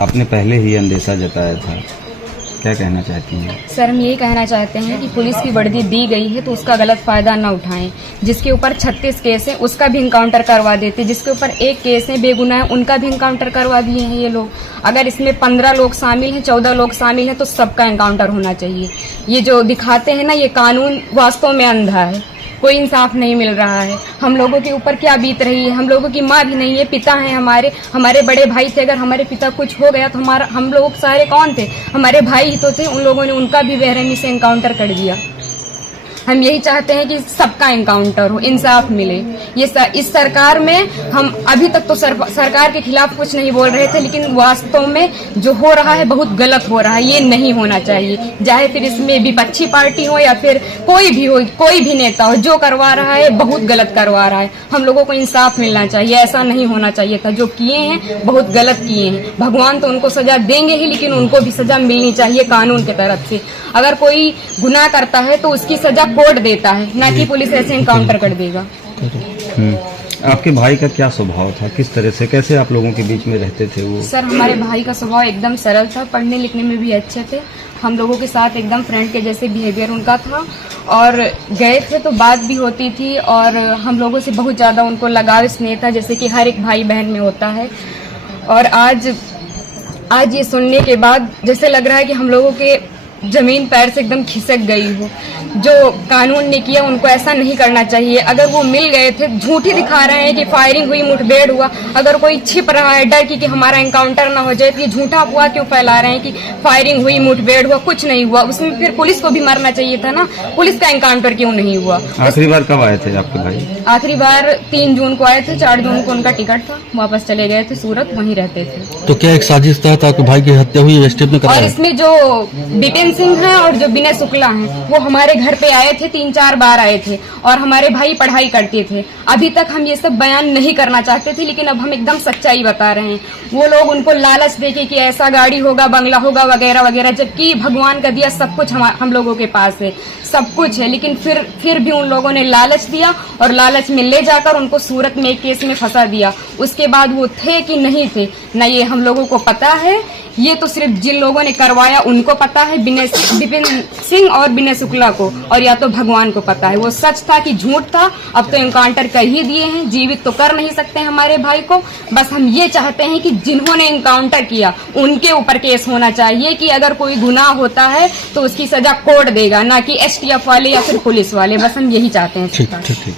आपने पहले ही अंदेशा जताया था, क्या कहना चाहती हैं? सर, हम यही कहना चाहते हैं कि पुलिस की वर्दी दी गई है तो उसका गलत फायदा न उठाएं। जिसके ऊपर 36 केस है उसका भी इनकाउंटर करवा देते, जिसके ऊपर एक केस है बेगुनाह है उनका भी इनकाउंटर करवा दिए हैं ये लोग। अगर इसमें 15 लोग शामिल हैं, 14 लोग शामिल हैं तो सबका इनकाउंटर होना चाहिए। ये जो दिखाते हैं ना, ये कानून वास्तव में अंधा है, कोई इंसाफ नहीं मिल रहा है। हम लोगों के ऊपर क्या बीत रही है, हम लोगों की माँ भी नहीं है, पिता हैं हमारे बड़े भाई थे। अगर हमारे पिता कुछ हो गया तो हम लोग सारे कौन थे? हमारे भाई ही तो थे। उन लोगों ने उनका भी बेरहमी से इनकाउंटर कर दिया। हम यही चाहते हैं कि सबका इनकाउंटर हो, इंसाफ मिले। इस सरकार में हम अभी तक तो सरकार के खिलाफ कुछ नहीं बोल रहे थे, लेकिन वास्तव में जो हो रहा है बहुत गलत हो रहा है। ये नहीं होना चाहिए, चाहे फिर इसमें विपक्षी पार्टी हो या फिर कोई भी हो, कोई भी नेता हो, जो करवा रहा है बहुत गलत करवा रहा है। हम लोगों को इंसाफ मिलना चाहिए, ऐसा नहीं होना चाहिए था। जो किए हैं बहुत गलत किए हैं। भगवान तो उनको सजा देंगे ही, लेकिन उनको भी सजा मिलनी चाहिए कानून की तरफ से। अगर कोई गुनाह करता है तो उसकी सजा कोर्ट देता है, ना कि पुलिस ऐसे इनकाउंटर कर देगा। आपके भाई का क्या स्वभाव था, किस तरह से, कैसे आप लोगों के बीच में रहते थे वो? सर, हमारे भाई का स्वभाव एकदम सरल था, पढ़ने लिखने में भी अच्छे थे। हम लोगों के साथ एकदम फ्रेंड के जैसे बिहेवियर उनका था, और गए थे तो बात भी होती थी, और हम लोगों से बहुत ज़्यादा उनको लगाव स्नेह था, जैसे कि हर एक भाई बहन में होता है। और आज ये सुनने के बाद जैसे लग रहा है कि हम लोगों के जमीन पैर से एकदम खिसक गई हो। जो कानून ने किया उनको ऐसा नहीं करना चाहिए। अगर वो मिल गए थे, झूठ ही दिखा रहे हैं कि फायरिंग हुई, मुठभेड़ हुआ। अगर कोई छिप रहा है डर की कि हमारा एनकाउंटर ना हो जाए, तो ये झूठा अफवाह क्यों फैला रहे हैं कि फायरिंग हुई, मुठभेड़ हुआ? कुछ नहीं हुआ। उसमें फिर पुलिस को भी मरना चाहिए था ना, पुलिस का एनकाउंटर क्यों नहीं हुआ? आखिरी बार कब आए थे आपके भाई? आखिरी बार 3 जून को आए थे, 4 जून को उनका टिकट था, वापस चले गए थे सूरत, वहीं रहते थे। तो क्या एक साजिश तहत आपके भाई की हत्या हुई स्टेप में? और इसमें जो विपिन सिंह है और जो विनय शुक्ला हैं, वो हमारे घर पे आए थे, 3-4 बार आए थे, और हमारे भाई पढ़ाई करते थे। अभी तक हम ये सब बयान नहीं करना चाहते थे, लेकिन अब हम एकदम सच्चाई बता रहे हैं। वो लोग उनको लालच देके कि ऐसा गाड़ी होगा, बंगला होगा, वगैरह वगैरह, जबकि भगवान का दिया सब कुछ हम लोगों के पास है, सब कुछ है। लेकिन फिर भी उन लोगों ने लालच दिया, और लालच में ले जाकर उनको सूरत में एक केस में फंसा दिया। उसके बाद वो थे कि नहीं थे न, ये हम लोगों को पता है। ये तो सिर्फ जिन लोगों ने करवाया उनको पता है, विपिन सिंह और विनय शुक्ला को, और या तो भगवान को पता है वो सच था कि झूठ था। अब तो इनकाउंटर कर ही दिए हैं, जीवित तो कर नहीं सकते हमारे भाई को। बस हम ये चाहते हैं कि जिन्होंने इनकाउंटर किया उनके ऊपर केस होना चाहिए, कि अगर कोई गुनाह होता है तो उसकी सजा कोर्ट देगा, ना कि STF वाले या फिर पुलिस वाले। बस हम यही चाहते हैं। ठीक।